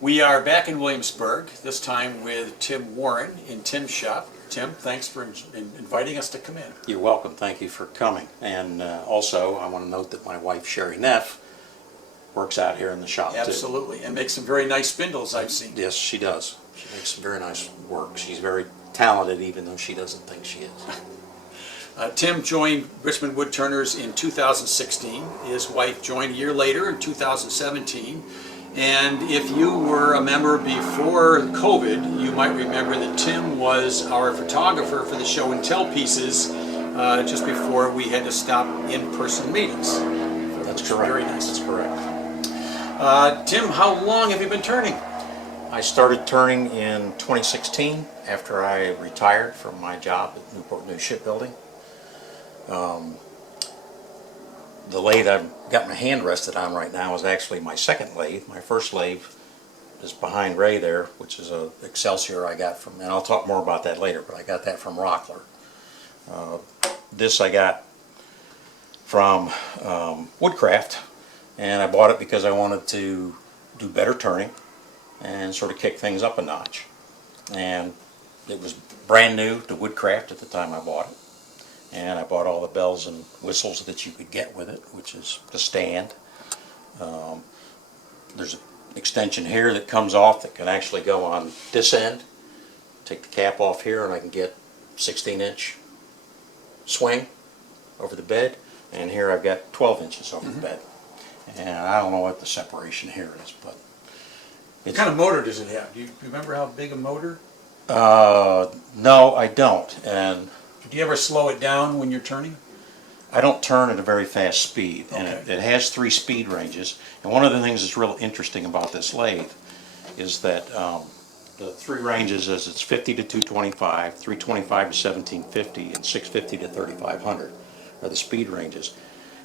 We are back in Williamsburg, this time with Tim Warren in Tim's shop. Tim, thanks for inviting us to come in. You're welcome. Thank you for coming. And also, I want to note that my wife, Sherry Neff, works out here in the shop Absolutely, and makes some very nice spindles I've seen. Yes, she does. She makes some very nice work. She's very talented, even though she doesn't think she is. Tim joined Richmond Woodturners in 2016. His wife joined a year later in 2017. And if you were a member before COVID, you might remember that Tim was our photographer for the show and tell pieces just before we had to stop in-person meetings. That's correct. Very nice. That's correct. Tim, how long have you been turning? I started turning in 2016 after I retired from my job at Newport News Shipbuilding. The lathe I've got my hand rested on right now is actually my second lathe. My first lathe is behind Ray there, which is a Excelsior I got from, and I'll talk more about that later, but I got that from Rockler. This I got from Woodcraft, and I bought it because I wanted to do better turning and sort of kick things up a notch. And it was brand new to Woodcraft at the time I bought it. And I bought all the bells and whistles that you could get with it, which is the stand. There's an extension here that comes off that can actually go on this end. Take the cap off here and I can get 16-inch swing over the bed. And here I've got 12 inches over the bed. And I don't know what the separation here is, but... What kind of motor does it have? Do you remember how big a motor? No, I don't. And do you ever slow it down when you're turning? I don't turn at a very fast speed, and Okay. it has 3 speed ranges. And one of the things that's real interesting about this lathe is that the 3 ranges is it's 50 to 225, 325 to 1750, and 650 to 3500 are the speed ranges.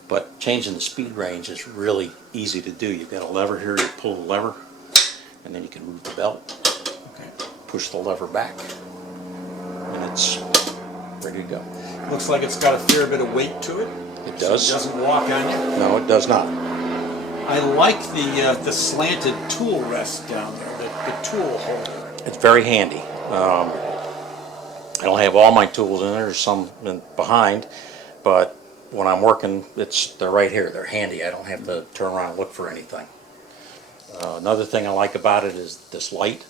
But changing the speed range is really easy to do. You've got a lever here, you pull the lever, and then you can move the belt, Okay. push the lever back, and it's ready to go. Looks like it's got a fair bit of weight to it. It does. So it doesn't walk on you. No, it does not. I like the slanted tool rest down there, the tool holder. It's very handy. I don't have all my tools in there. There's some behind, but when I'm working, they're right here. They're handy. I don't have to turn around and look for anything. Another thing I like about it is this light.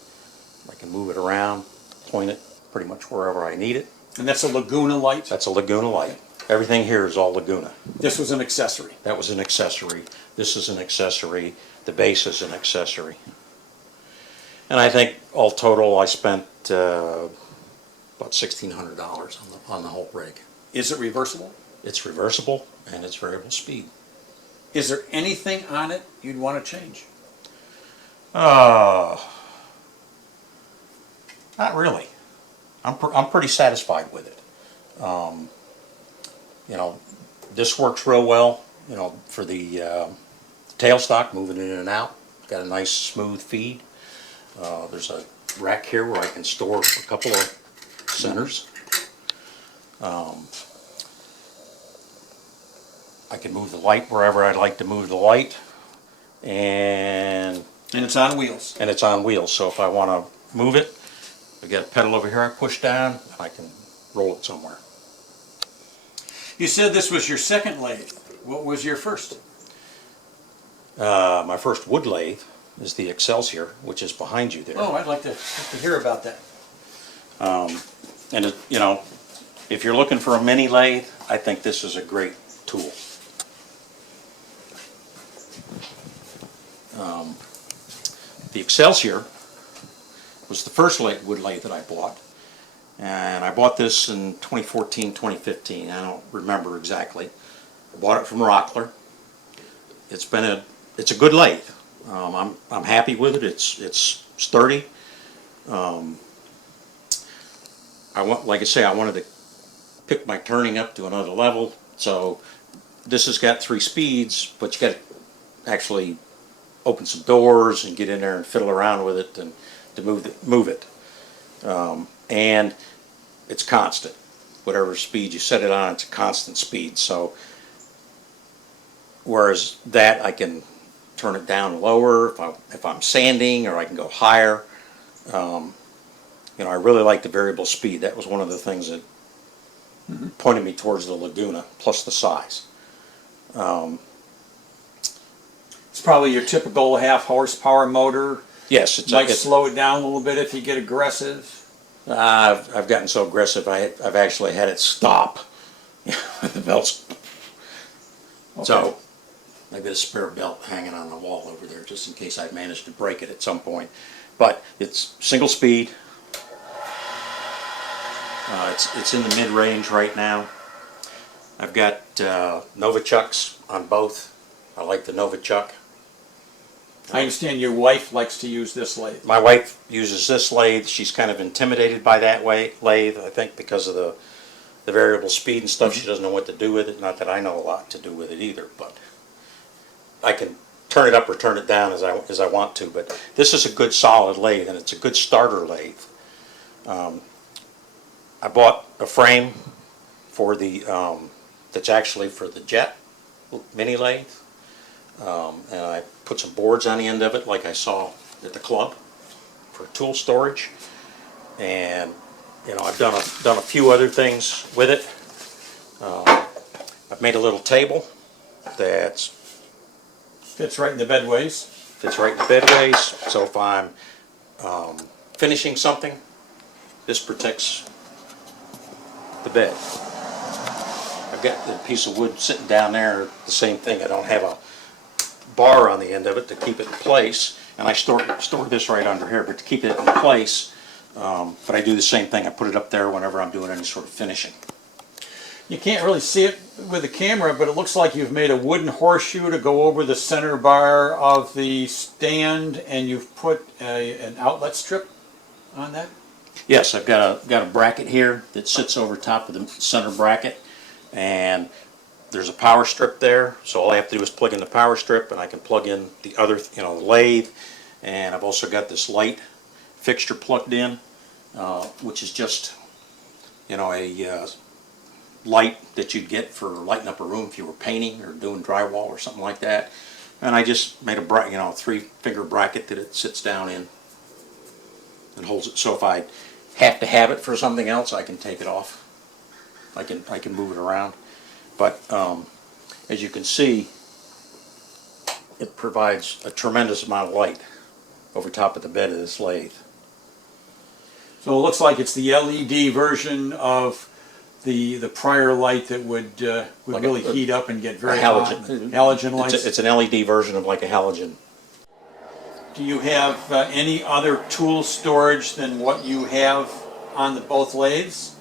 I can move it around, point it pretty much wherever I need it. And that's a Laguna light? That's a Laguna light. Everything here is all Laguna. This was an accessory? That was an accessory. This is an accessory. The base is an accessory. And I think all total I spent about $1,600 on the whole rig. Is it reversible? It's reversible and it's variable speed. Is there anything on it you'd want to change? Not really. I'm pretty satisfied with it. You know, this works real well. You know, for the tailstock, moving in and out. Got a nice smooth feed. There's a rack here where I can store a couple of centers. I can move the light wherever I'd like to move the light, and it's on wheels. And it's on wheels. So if I want to move it, I get a pedal over here I push down, and I can roll it somewhere. You said this was your second lathe. What was your first? My first wood lathe is the Excelsior, which is behind you there. Oh, I'd like to hear about that. And it, you know, if you're looking for a mini lathe, I think this is a great tool. The Excelsior was the first wood lathe that I bought, and I bought this in 2014, 2015. I don't remember exactly. I bought it from Rockler. It's a good lathe. I'm happy with it. It's sturdy. Like I say, I wanted to pick my turning up to another level. So this has got 3 speeds, but you got to actually open some doors and get in there and fiddle around with it and to move it. And it's constant. whatever speed you set it on, it's a constant speed. So whereas that I can turn it down lower if I'm sanding, or I can go higher. You know, I really like the variable speed. That was one of the things that pointed me towards the Laguna, plus the size. It's probably your typical half horsepower motor. Yes, it's Might slow it down a little bit if you get aggressive. I've gotten so aggressive I've actually had it stop with the belts. Okay. So I've got a spare belt hanging on the wall over there just in case I manage to break it at some point. But it's single speed. It's in the mid-range right now. I've got Novichucks on both. I like the Novichuck. I understand your wife likes to use this lathe. My wife uses this lathe. She's kind of intimidated by that lathe, I think, because of the variable speed and stuff. She doesn't know what to do with it. Not that I know a lot to do with it either, but I can turn it up or turn it down as I want to. But this is a good solid lathe, and it's a good starter lathe. I bought a frame for the that's actually for the Jet mini lathe, and I put some boards on the end of it like I saw at the club for tool storage. And you know, I've done a few other things with it. I've made a little table that Fits right in the bedways. fits right in the bedways. So if I'm finishing something, this protects the bed. I've got a piece of wood sitting down there, the same thing. I don't have a bar on the end of it to keep it in place, and I store this right under here, but to keep it in place, but I do the same thing. I put it up there whenever I'm doing any sort of finishing. You can't really see it with the camera, but it looks like you've made a wooden horseshoe to go over the center bar of the stand, and you've put an outlet strip on that. Yes, I've got a bracket here that sits over top of the center bracket, and there's a power strip there. So all I have to do is plug in the power strip, and I can plug in the other, you know, the lathe. And I've also got this light fixture plugged in, which is just, you know, a light that you'd get for lighting up a room if you were painting or doing drywall or something like that. And I just made a 3-finger bracket that it sits down in and holds it. So if I have to have it for something else, I can take it off. I can move it around. But as you can see, it provides a tremendous amount of light over top of the bed of this lathe. So it looks like it's the LED version of the prior light that would Like really heat up and get very halogen. hot. Halogen lights. It's an LED version of like a halogen. Do you have any other tool storage than what you have on the both lathes?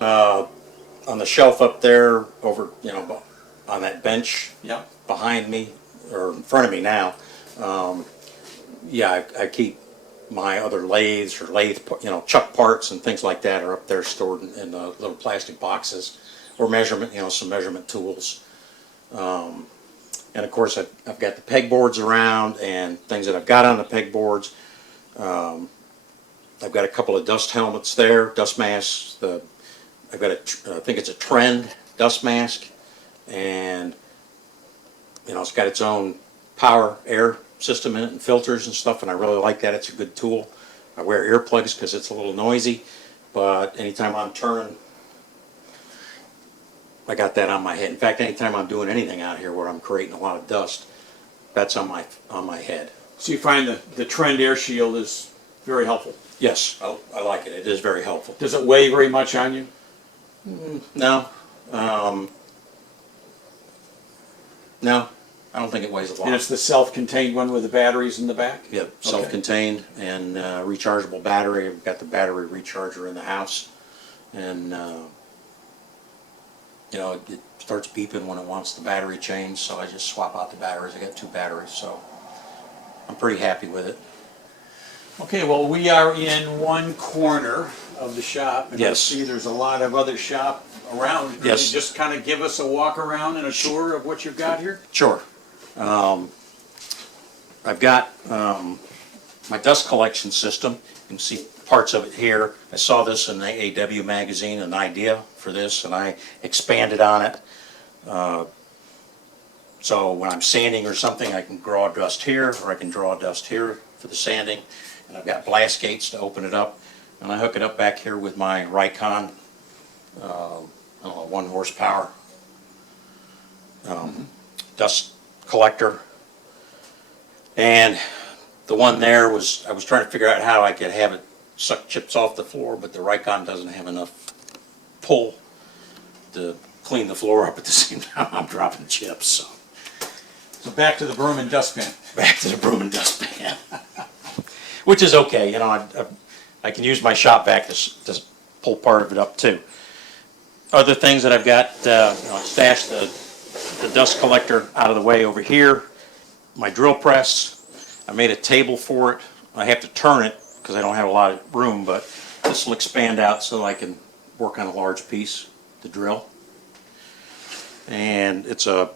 On the shelf up there, over, you know, on that bench Yeah. behind me, or in front of me now, yeah, I keep my other lathes or lathe, you know, chuck parts and things like that are up there stored in little plastic boxes, or measurement, you know, some measurement tools. And of course, I've got the pegboards around and things that I've got on the pegboards. I've got a couple of dust helmets there, dust masks. I've got I think it's a Trend dust mask, and you know, it's got its own power air system in it and filters and stuff, and I really like that. It's a good tool. I wear earplugs because it's a little noisy, but anytime I'm turning, I got that on my head. In fact, anytime I'm doing anything out here where I'm creating a lot of dust, that's on my head. So you find the Trend Air Shield is very helpful. Yes, I like it. It is very helpful. Does it weigh very much on you? No, no, I don't think it weighs a lot. And it's the self-contained one with the batteries in the back? Yep, self-contained and rechargeable battery. I've got the battery recharger in the house, and you know, it starts beeping when it wants the battery changed, so I just swap out the batteries. I got 2 batteries, so I'm pretty happy with it. Okay, well, we are in one corner of the shop, and I Yes. see there's a lot of other shop around. Can Yes. you just kind of give us a walk around and a tour of what you've got here? Sure. I've got my dust collection system. You can see parts of it here. I saw this in the AAW magazine, an idea for this, and I expanded on it. So when I'm sanding or something, I can draw dust here, or I can draw dust here for the sanding. And I've got blast gates to open it up. And I hook it up back here with my Raycon, I don't know, 1 horsepower dust collector. And the one there was, I was trying to figure out how I could have it suck chips off the floor, but the Raycon doesn't have enough pull to clean the floor up at the same time I'm dropping chips. So back to the broom and dustpan. Back to the broom and dustpan. Which is okay, you know, I can use my shop vac to pull part of it up too. Other things that I've got, I stashed the dust collector out of the way over here. My drill press, I made a table for it. I have to turn it because I don't have a lot of room, but this will expand out so I can work on a large piece to drill. And it's a,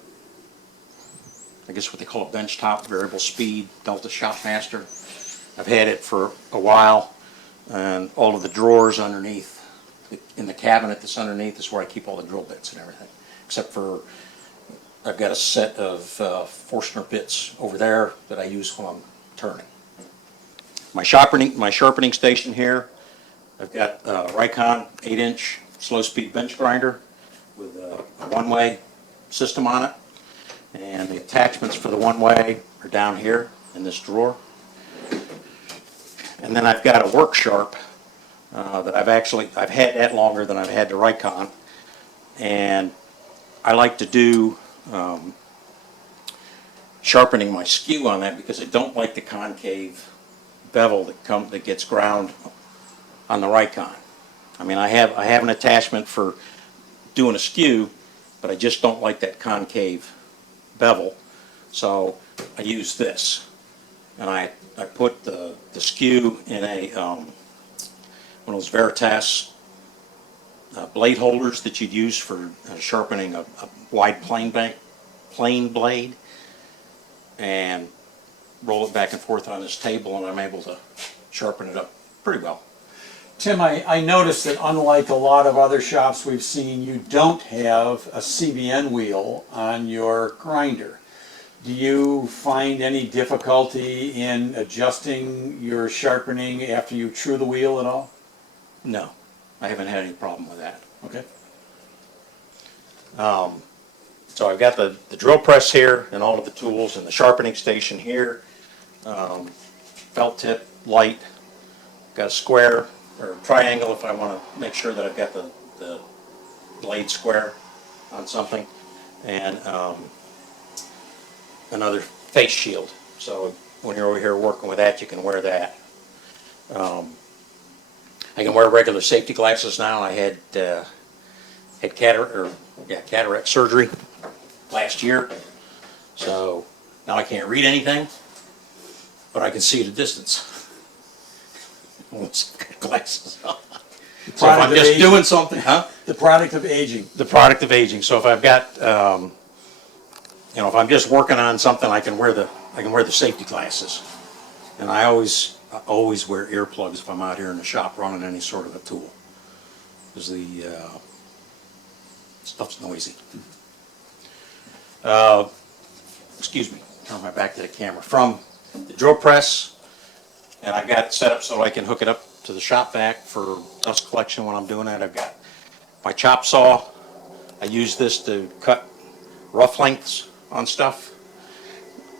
I guess what they call a benchtop variable speed Delta Shopmaster. I've had it for a while, and all of the drawers underneath, in the cabinet that's underneath, is where I keep all the drill bits and everything. Except for, I've got a set of Forstner bits over there that I use when I'm turning. My sharpening station here, I've got a Raycon 8-inch slow-speed bench grinder with a one-way system on it. And the attachments for the one-way are down here in this drawer. And then I've got a work sharp that I've had that longer than I've had the Raycon. And I like to do sharpening my skew on that because I don't like the concave bevel that gets ground on the Raycon. I mean, I have an attachment for doing a skew, but I just don't like that concave bevel, so I use this. And I put the skew in a one of those Veritas blade holders that you'd use for sharpening a wide plane blade, and roll it back and forth on this table, and I'm able to sharpen it up pretty well. Tim, I noticed that unlike a lot of other shops we've seen, you don't have a CBN wheel on your grinder. Do you find any difficulty in adjusting your sharpening after you true the wheel at all? No, I haven't had any problem with that. Okay. So I've got the drill press here and all of the tools, and the sharpening station here. Felt tip, light. Got a square or triangle if I want to make sure that I've got the blade square on something, and another face shield. So when you're over here working with that, you can wear that. I can wear regular safety glasses now. I had cataract surgery last year, so now I can't read anything, but I can see at a distance. Once I've got glasses on. So if I'm just doing something, The product of aging. The product of aging. So if I've got, if I'm just working on something, I can wear the safety glasses, and I always wear earplugs if I'm out here in the shop running any sort of a tool, because the stuff's noisy. Excuse me. Turn my back to the camera. From the drill press. And I've got it set up so I can hook it up to the shop vac for dust collection when I'm doing that. I've got my chop saw. I use this to cut rough lengths on stuff.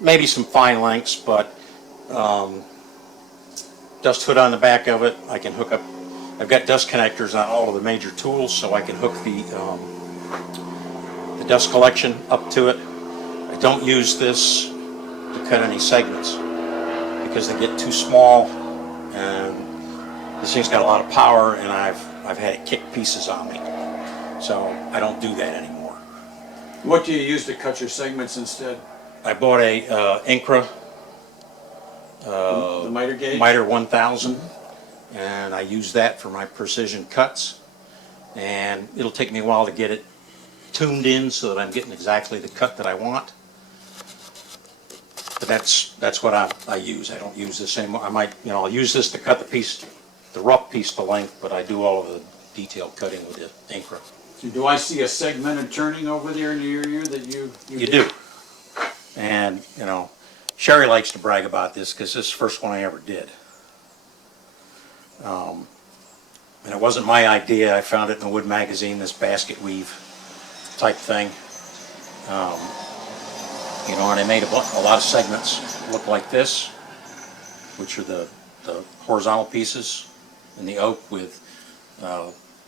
Maybe some fine lengths, but dust hood on the back of it. I can hook up, I've got dust connectors on all of the major tools, so I can hook the dust collection up to it. I don't use this to cut any segments, because they get too small, and this thing's got a lot of power, and I've had it kick pieces on me, so I don't do that anymore. What do you use to cut your segments instead? I bought a Incra The miter gauge? Miter 1000, and I use that for my precision cuts, and it'll take me a while to get it tuned in so that I'm getting exactly the cut that I want. But that's what I use. I don't use the same, I might, I'll use this to cut the rough piece to length, but I do all of the detailed cutting with the Incra. So do I see a segmented turning over there near you that you Do. And, Sherry likes to brag about this because this is the first one I ever did. And it wasn't my idea. I found it in a wood magazine, this basket weave type thing. And I made a lot of segments look like this, which are the horizontal pieces in the oak with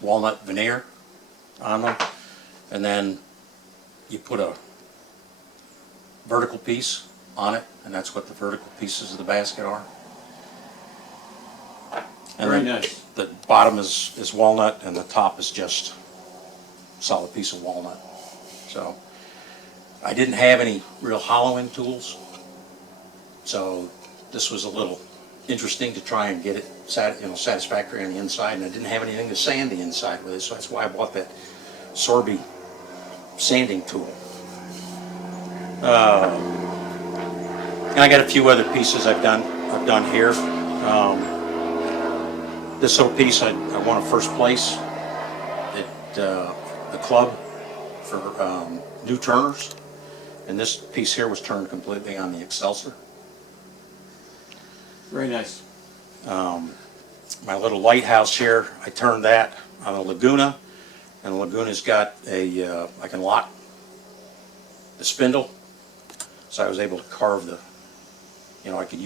walnut veneer on them. And then you put a vertical piece on it, and that's what the vertical pieces of the basket are. And Very then nice. the bottom is walnut, and the top is just a solid piece of walnut. So I didn't have any real hollowing tools, so this was a little interesting to try and get it satisfactory on the inside, and I didn't have anything to sand the inside with it, so that's why I bought that Sorby sanding tool. And I got a few other pieces I've done here. This little piece I won a first place at the club for new turners, and this piece here was turned completely on the Excelsior. Very nice. My little lighthouse here, I turned that on a Laguna, and the Laguna's got I can lock the spindle, so I was able to carve I could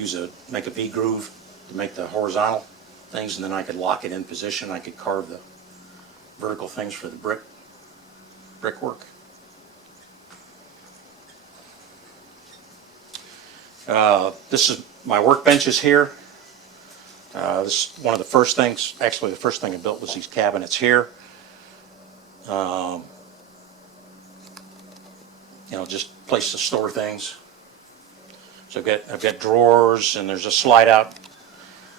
make a V groove to make the horizontal things, and then I could lock it in position. I could carve the vertical things for the brickwork. This is my workbenches here. This is one of the first things, actually the first thing I built was these cabinets here. Just place to store things. So I've got drawers, and there's a slide out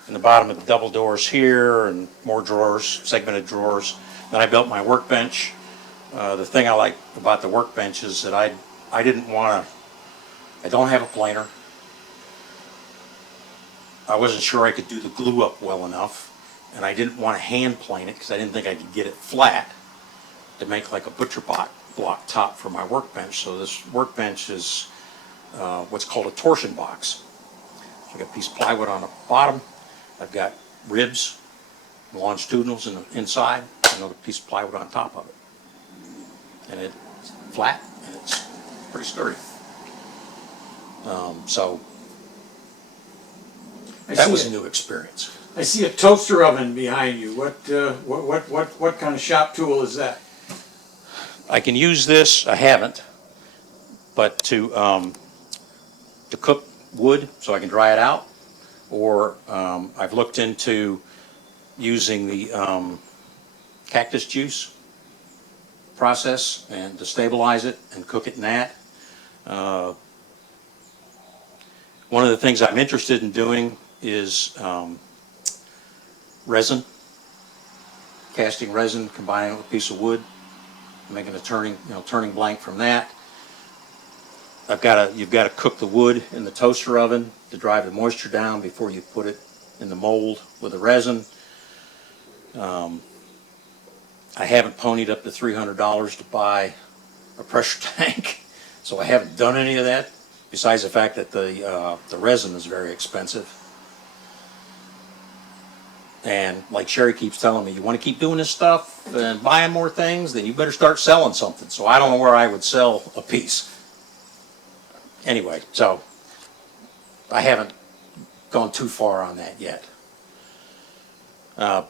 in the bottom of the double doors here, and more drawers, segmented drawers. Then I built my workbench. The thing I like about the workbench is that I don't have a planer. I wasn't sure I could do the glue up well enough, and I didn't want to hand plane it because I didn't think I could get it flat to make like a butcher block top for my workbench. So this workbench is what's called a torsion box. So I've got a piece of plywood on the bottom. I've got ribs, longitudinals in the inside, and another piece of plywood on top of it. And it's flat, and it's pretty sturdy. So that was a new experience. I see a toaster oven behind you. What kind of shop tool is that? I can use this, I haven't, but to cook wood so I can dry it out, or I've looked into using the cactus juice process and to stabilize it and cook it in that. One of the things I'm interested in doing is resin, casting resin, combining it with a piece of wood, making a turning blank from that. You've got to cook the wood in the toaster oven to drive the moisture down before you put it in the mold with the resin. I haven't ponied up to $300 to buy a pressure tank, so I haven't done any of that, besides the fact that the resin is very expensive. And like Sherry keeps telling me, you want to keep doing this stuff and buying more things, then you better start selling something. So I don't know where I would sell a piece. Anyway, so I haven't gone too far on that yet. But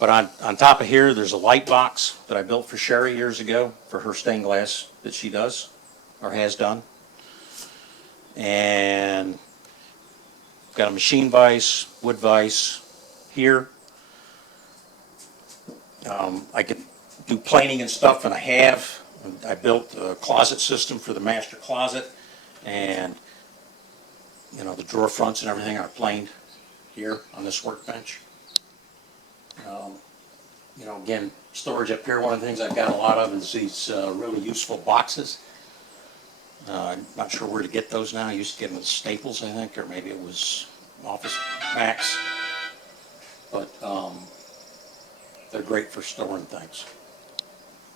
on top of here, there's a light box that I built for Sherry years ago for her stained glass that she does, or has done. And got a machine vise, wood vise here. I could do planing and stuff, and I have. I built a closet system for the master closet, and the drawer fronts and everything are planed here on this workbench. Again, storage up here. One of the things I've got a lot of is these really useful boxes. I'm not sure where to get those now. I used to get them at Staples, I think, or maybe it was Office Max. But they're great for storing things.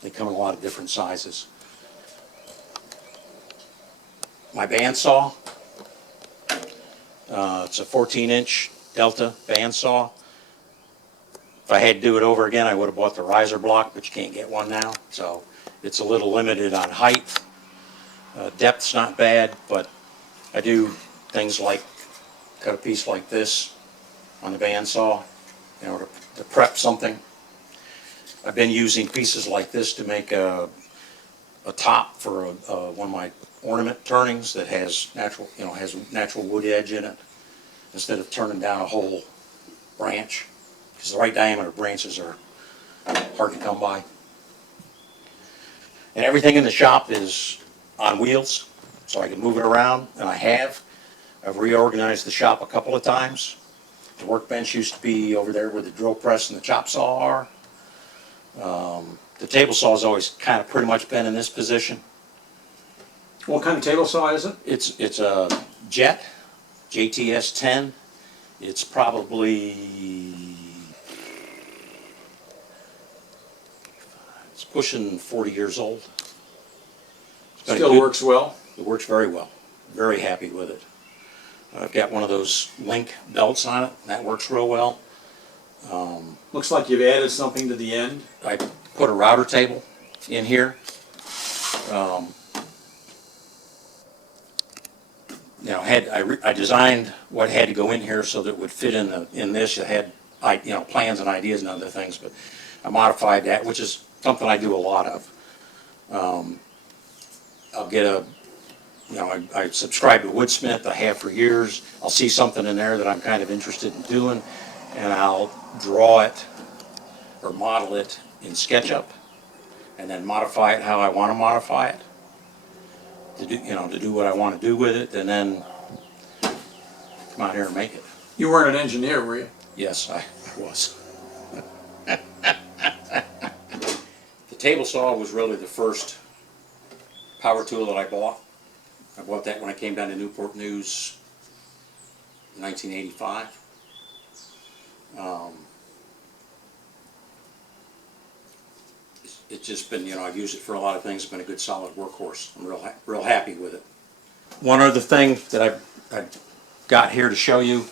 They come in a lot of different sizes. My bandsaw, it's a 14-inch Delta bandsaw. If I had to do it over again, I would have bought the riser block, but you can't get one now. So it's a little limited on height. Depth's not bad, but I do things like cut a piece like this on the bandsaw, you know, to prep something. I've been using pieces like this to make a top for one of my ornament turnings that has natural wood edge in it, instead of turning down a whole branch, because the right diameter branches are hard to come by. And everything in the shop is on wheels, so I can move it around, and I have. I've reorganized the shop a couple of times. The workbench used to be over there where the drill press and the chop saw are. The table saw has always kind of pretty much been in this position. What kind of table saw is it? It's a Jet, JTS 10. It's probably, it's pushing 40 years old. Still works well? It works very well. Very happy with it. I've got one of those link belts on it. That works real well. Looks like you've added something to the end. I put a router table in here. You know, I designed what had to go in here so that it would fit in this. It had plans and ideas and other things, but I modified that, which is something I do a lot of. I'll get I subscribe to Woodsmith. I have for years. I'll see something in there that I'm kind of interested in doing, and I'll draw it or model it in SketchUp, and then modify it how I want to modify it to do what I want to do with it, and then come out here and make it. You weren't an engineer, were you? Yes, I was. The table saw was really the first power tool that I bought. I bought that when I came down to Newport News in 1985. It's just been, I've used it for a lot of things. It's been a good solid workhorse. I'm real happy with it. One other thing that I've got here to show you,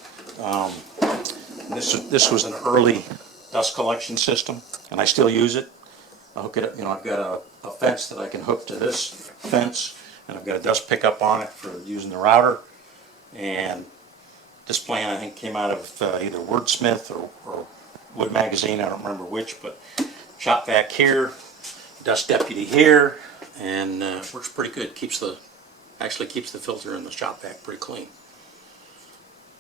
this was an early dust collection system, and I still use it. I hook it up, I've got a fence that I can hook to this fence, and I've got a dust pickup on it for using the router. And this plan, I think, came out of either Wordsmith or Wood Magazine, I don't remember which, but shop vac here, dust deputy here, and works pretty good. Actually keeps the filter in the shop vac pretty clean.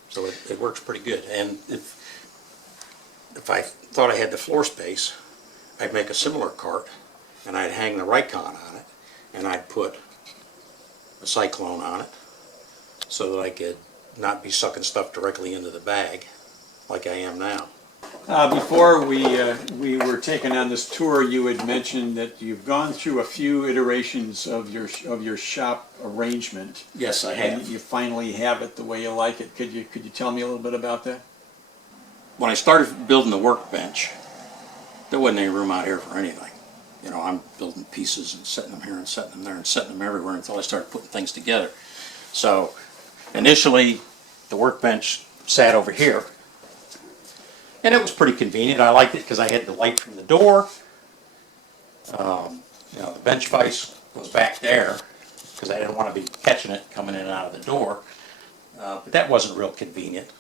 So it works pretty good. And if I thought I had the floor space, I'd make a similar cart, and I'd hang the Rikon on it, and I'd put a cyclone on it so that I could not be sucking stuff directly into the bag like I am now. Before we were taken on this tour, you had mentioned that you've gone through a few iterations of your shop arrangement. Yes, I And have. you finally have it the way you like it. Could you tell me a little bit about that? When I started building the workbench, there wasn't any room out here for anything. I'm building pieces and setting them here and setting them there and setting them everywhere until I started putting things together. So initially, the workbench sat over here, and it was pretty convenient. I liked it because I had the light from the door. The bench vise was back there because I didn't want to be catching it coming in and out of the door. But that wasn't real convenient.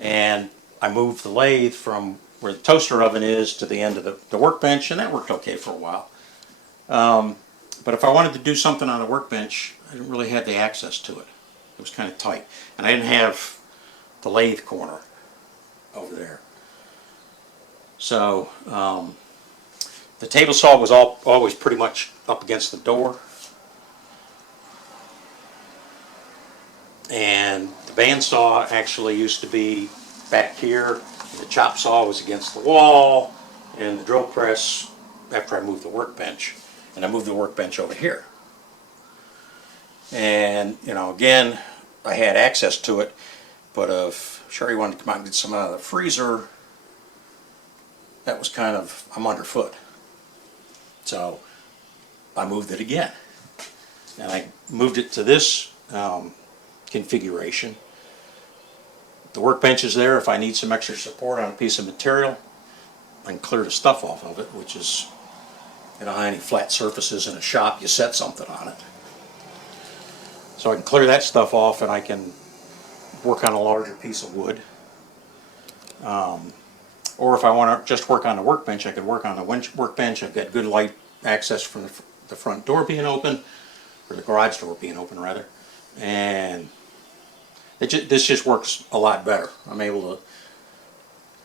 And I moved the lathe from where the toaster oven is to the end of the workbench, and that worked okay for a while. But if I wanted to do something on the workbench, I didn't really have the access to it. It was kind of tight. And I didn't have the lathe corner over there. So the table saw was always pretty much up against the door. And the bandsaw actually used to be back here. The chop saw was against the wall, and the drill press, after I moved the workbench, and I moved the workbench over here. And, you know, again, I had access to it, but if Sherry wanted to come out and get some out of the freezer, that was kind of, I'm underfoot. So I moved it again. And I moved it to this configuration. The workbench is there. If I need some extra support on a piece of material, I can clear the stuff off of it, which is, you know, any flat surfaces in a shop, you set something on it. So I can clear that stuff off and I can work on a larger piece of wood. Or if I want to just work on the workbench, I could work on the workbench. I've got good light access from the front door being open, or the garage door being open rather. And this just works a lot better. I'm able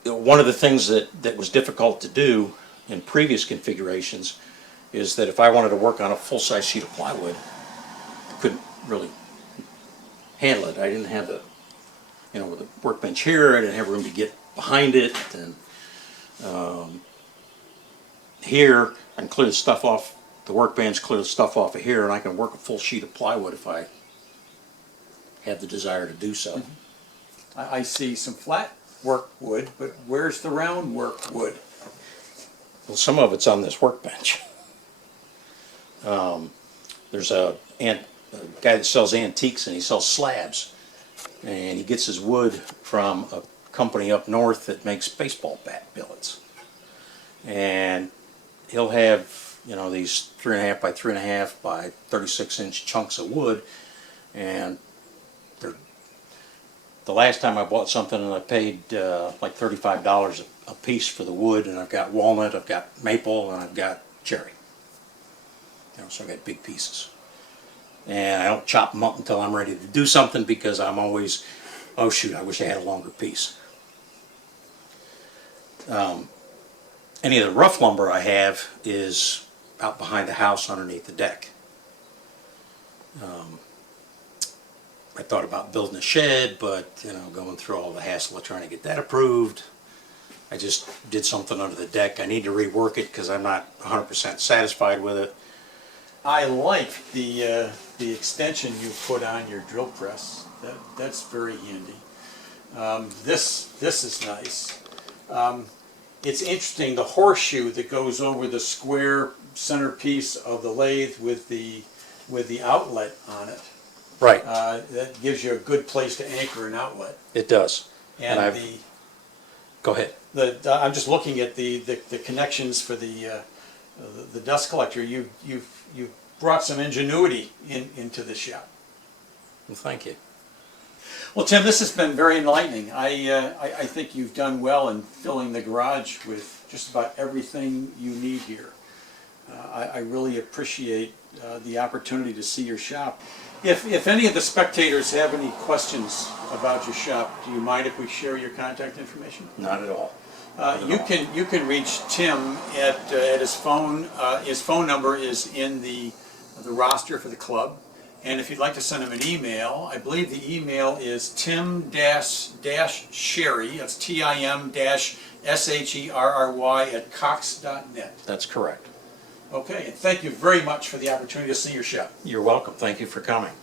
to, one of the things that was difficult to do in previous configurations is that if I wanted to work on a full-size sheet of plywood, I couldn't really handle it. I didn't have the, you know, with the workbench here, I didn't have room to get behind it, and here I can clear the stuff off the workbench, clear the stuff off of here, and I can work a full sheet of plywood if I have the desire to do so. I see some flat work wood, but where's the round work wood? Well, some of it's on this workbench. There's a guy that sells antiques, and he sells slabs, and he gets his wood from a company up north that makes baseball bat billets, and he'll have, you know, these 3.5 by 3.5 by 36-inch chunks of wood, and the last time I bought something and I paid like $35 a piece for the wood, and I've got walnut, I've got maple, and I've got cherry. You know, so I've got big pieces. And I don't chop them up until I'm ready to do something, because I'm always, oh shoot, I wish I had a longer piece. Any of the rough lumber I have is out behind the house underneath the deck. I thought about building a shed, but, you know, going through all the hassle of trying to get that approved, I just did something under the deck. I need to rework it because I'm not 100% satisfied with it. I like the extension you put on your drill press. That's very handy. This is nice. It's interesting, the horseshoe that goes over the square centerpiece of the lathe with the outlet on it. Right. That gives you a good place to anchor an outlet. It does. And Go ahead. I'm just looking at the connections for the dust collector. You've brought some ingenuity into the shop. Well, thank you. Well, Tim, this has been very enlightening. I think you've done well in filling the garage with just about everything you need here. I really appreciate the opportunity to see your shop. If any of the spectators have any questions about your shop, do you mind if we share your contact information? Not at all. You can reach Tim at his phone. His phone number is in the roster for the club. And if you'd like to send him an email, I believe the email is tim-sherry, that's tim-sherry @cox.net. That's correct. Okay, and thank you very much for the opportunity to see your shop. You're welcome. Thank you for coming.